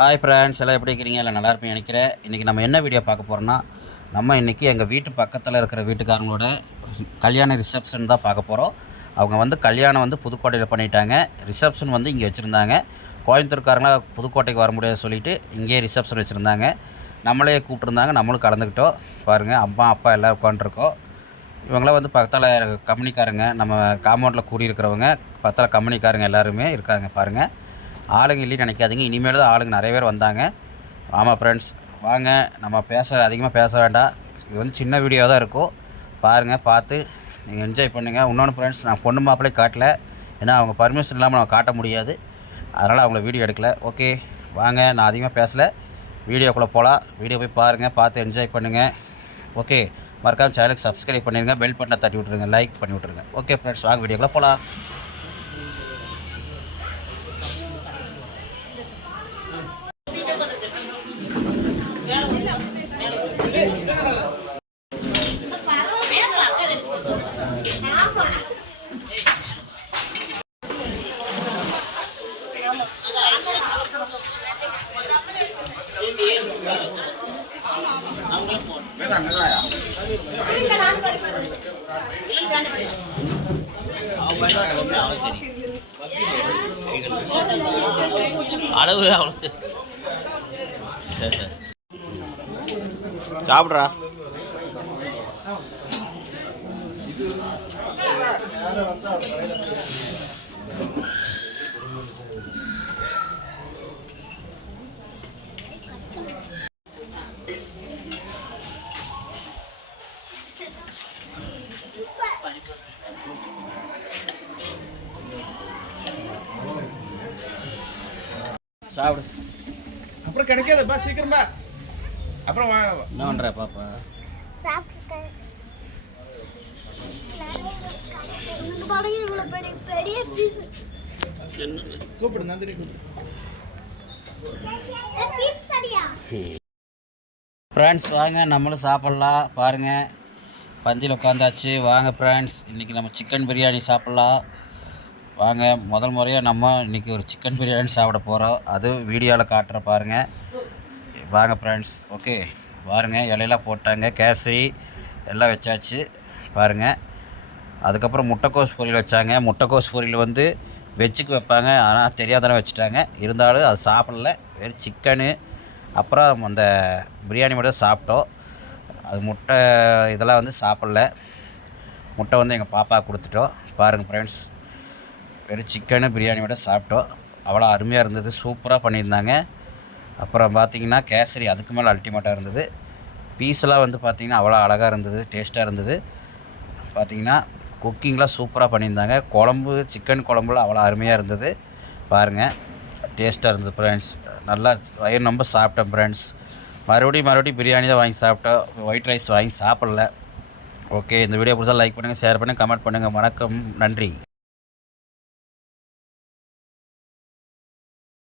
Hi friends எல்லாம் எப்படி இருக்கிறீங்க? இல்லை நல்லா இருப்பீங்க நினைக்கிறேன். இன்றைக்கி நம்ம என்ன வீடியோ பார்க்க போகிறோன்னா நம்ம இன்றைக்கி எங்கள் வீட்டு பக்கத்தில் இருக்கிற வீட்டுக்காரங்களோட கல்யாண ரிசப்ஷன் தான் பார்க்க போகிறோம் அவங்க வந்து கல்யாணம் வந்து புதுக்கோட்டையில் பண்ணிட்டாங்க. ரிசப்ஷன் வந்து இங்கே வச்சுருந்தாங்க. கோயம்புத்தூர்காரங்களாம் புதுக்கோட்டைக்கு வர முடியாது சொல்லிவிட்டு இங்கேயே ரிசப்ஷன் வச்சுருந்தாங்க. நம்மளே கூப்பிட்ருந்தாங்க நம்மளும் கலந்துக்கிட்டோம். பாருங்கள் அம்மா அப்பா எல்லோரும் உட்காண்ட்ருக்கோம் இவங்களாம் வந்து பக்கத்தில் கம்பெனிக்காரங்க. நம்ம காம்பவுண்டில் கூடியிருக்கிறவங்க. பக்கத்தில் கம்பெனிக்காரங்க எல்லாருமே இருக்காங்க. பாருங்கள் ஆளுங்க இல்லைன்னு நினைக்காதீங்க. இனிமேல் தான் ஆளுங்க நிறைய பேர் வந்தாங்க. ஆமாம் ஃப்ரெண்ட்ஸ் வாங்க நம்ம பேச அதிகமாக பேச வேண்டாம். இது வந்து சின்ன வீடியோ தான் இருக்கும். பாருங்கள் பார்த்து நீங்கள் என்ஜாய் பண்ணுங்கள் இன்னொன்று ஃப்ரெண்ட்ஸ் நான் பொண்ணு மாப்பிள்ளை காட்டல. ஏன்னா அவங்க பர்மிஷன் இல்லாமல் நம்ம காட்ட முடியாது. அதனால் அவங்கள வீடியோ எடுக்கல. ஓகே வாங்க நான் அதிகமாக பேசலை. வீடியோக்குள்ளே போகலாம் வீடியோ போய் பாருங்கள் பார்த்து என்ஜாய் பண்ணுங்கள் ஓகே மறக்காமல் சேனலுக்கு சப்ஸ்கிரைப் பண்ணிடுங்க பெல் பட்டனை தட்டி விட்ருங்க லைக் பண்ணி விட்ருங்க ஓகே ஃப்ரெண்ட்ஸ் வாங்க வீடியோக்குள்ளே போகலாம் அளவு அவ்வளோ சாப்பிட்றா Thank you. சாப்பிடு. அப்புறம் கிடைக்காதுப்பா சீக்கிரம் பா. அப்புறம் வா என்ன பண்ணுற பாப்பா? இவ்வளோ பெரிய பெரிய பீஸ் கூப்பிடு நந்தினி கூப்பிடு ஃப்ரெண்ட்ஸ் வாங்க நம்மளும் சாப்பிட்லாம். பாருங்கள் பந்தியில் உட்காந்தாச்சு. வாங்க ஃப்ரெண்ட்ஸ் இன்றைக்கி நம்ம சிக்கன் பிரியாணி சாப்பிட்லாம். வாங்க முதல் முறையாக நம்ம இன்றைக்கி ஒரு சிக்கன் பிரியாணி சாப்பிட போகிறோம் அதுவும் வீடியோவில் காட்டுற பாருங்கள் வாங்க ஃப்ரெண்ட்ஸ் ஓகே பாருங்கள் இலையெல்லாம் போட்டாங்க கேசரி எல்லாம் வச்சாச்சு. பாருங்கள் அதுக்கப்புறம் முட்டைக்கோஸ் பொரியல் வச்சாங்க. முட்டைக்கோஸ் பொரியல் வந்து வெஜ்ஜுக்கு வைப்பாங்க. ஆனால் தெரியாதானே வச்சுட்டாங்க. இருந்தாலும் அது சாப்பிடல. வெறும் சிக்கனு அப்புறம் அந்த பிரியாணி மட்டும் சாப்பிட்டோம். அது முட்டை இதெல்லாம் வந்து சாப்பிடல. முட்டை வந்து எங்கள் பாப்பா கொடுத்துட்டோம். பாருங்கள் ஃப்ரெண்ட்ஸ் வெறும் சிக்கனு பிரியாணி மட்டும் சாப்பிட்டோம். அவ்வளோ அருமையாக இருந்தது. சூப்பராக பண்ணியிருந்தாங்க. அப்புறம் பார்த்திங்கன்னா கேசரி அதுக்கு மேலே அல்டிமேட்டாக இருந்தது. பீஸ்லாம் வந்து பார்த்திங்கன்னா அவ்வளோ அழகாக இருந்தது. டேஸ்ட்டாக இருந்தது. பார்த்தீங்கன்னா குக்கிங்லாம் சூப்பராக பண்ணியிருந்தாங்க. குழம்பு சிக்கன் குழம்புலாம் அவ்வளோ அருமையாக இருந்தது. பாருங்கள் டேஸ்ட்டாக இருந்தது ஃப்ரெண்ட்ஸ் நல்லா வயிறு நம்ப சாப்பிட்டேன் ஃப்ரெண்ட்ஸ் மறுபடியும் மறுபடியும் பிரியாணி தான் வாங்கி சாப்பிட்டோம் ஒயிட் ரைஸ் வாங்கி சாப்பிடல. ஓகே இந்த வீடியோ பிடிச்சா லைக் பண்ணுங்கள் ஷேர் பண்ணுங்கள் கமெண்ட் பண்ணுங்கள் வணக்கம் நன்றி.